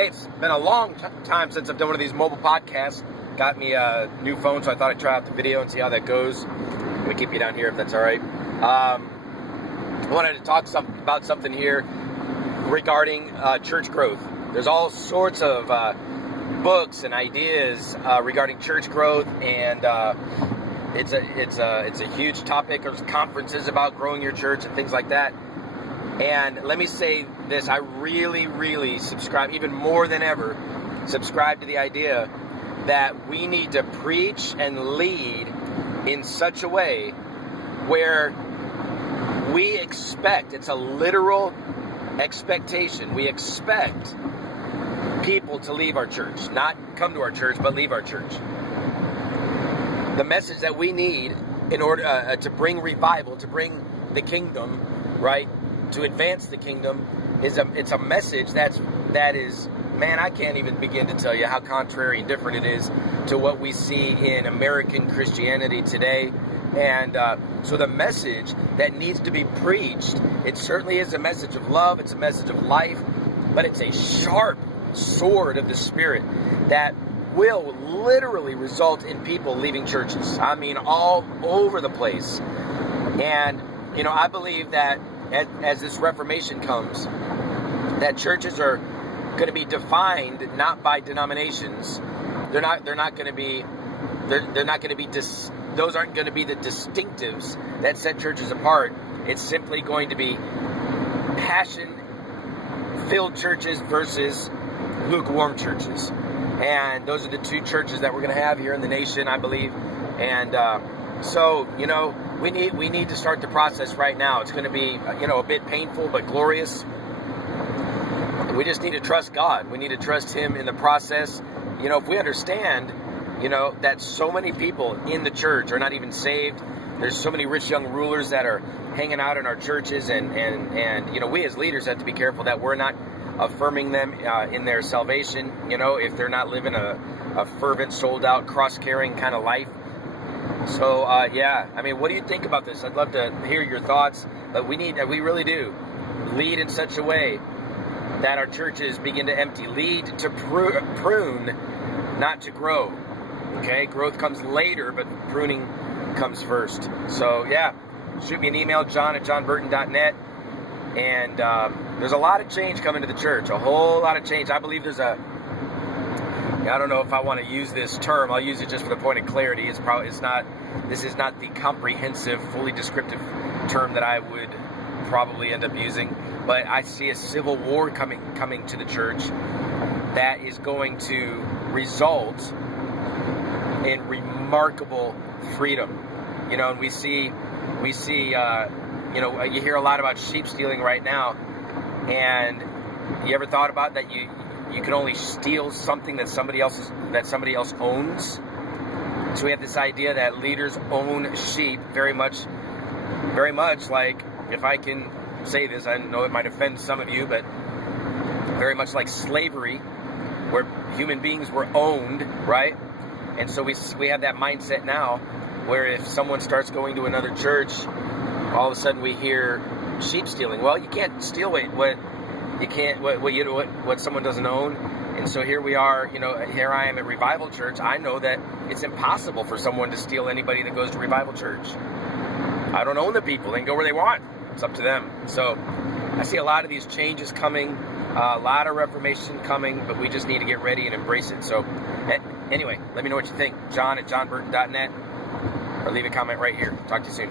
Hey, it's been a long time since I've done one of these mobile podcasts. Got me a new phone, so I thought I'd try out the video and see how that goes. I'm going to keep you down here if that's all right. I wanted to talk about something here regarding church growth. There's all sorts of books and ideas regarding church growth, and it's a huge topic. There's conferences about growing your church and things like that. And let me say this, I really subscribe, even more than ever, subscribe to the idea that we need to preach and lead in such a way where we expect, it's a literal expectation, we expect people to leave our church, not come to our church, but leave our church. The message that we need in order to bring revival, to bring the kingdom, right, to advance the kingdom, it's a message that is, man, I can't even begin to tell you how contrary and different it is to what we see in American Christianity today. And so the message that needs to be preached, it certainly is a message of love, it's a message of life, but it's a sharp sword of the Spirit that will literally result in people leaving churches. I mean, all over the place. And, you know, I believe that as this Reformation comes, that churches are going to be defined not by denominations. They're not going to be those aren't going to be the distinctives that set churches apart. It's simply going to be passion-filled churches versus lukewarm churches. And those are the two churches that we're going to have here in the nation, I believe. And so, you know, we need to start the process right now. It's going to be, you know, a bit painful but glorious. We just need to trust God. We need to trust Him in the process. You know, if we understand, you know, that so many people in the church are not even saved. There's so many rich young rulers that are hanging out in our churches, and you know, we as leaders have to be careful that we're not affirming them in their salvation, you know, if they're not living a fervent, sold-out, cross-carrying kind of life. So, yeah, I mean, what do you think about this? I'd love to hear your thoughts, but we really do lead in such a way that our churches begin to empty. Lead to prune, not to grow, okay? Growth comes later, but pruning comes first. So, yeah, shoot me an email, john@johnburton.net. And there's a lot of change coming to the church, a whole lot of change. I believe there's I don't know if I want to use this term. I'll use it just for the point of clarity. This is not the comprehensive, fully descriptive term that I would probably end up using. But I see a civil war coming to the church that is going to result in remarkable freedom. You know, and we see. You know, you hear a lot about sheep stealing right now, and you ever thought about that you can only steal something that somebody else owns? So we have this idea that leaders own sheep very much like, if I can say this, I know it might offend some of you, but very much like slavery, where human beings were owned, right? And so we have that mindset now, where if someone starts going to another church, all of a sudden we hear sheep stealing. Well, you can't steal what someone doesn't own. And so here we are, you know, here I am at Revival Church. I know that it's impossible for someone to steal anybody that goes to Revival Church. I don't own the people. They can go where they want. It's up to them. So I see a lot of these changes coming, a lot of reformation coming, but we just need to get ready and embrace it. So anyway, let me know what you think. John@johnburton.net, or leave a comment right here. Talk to you soon.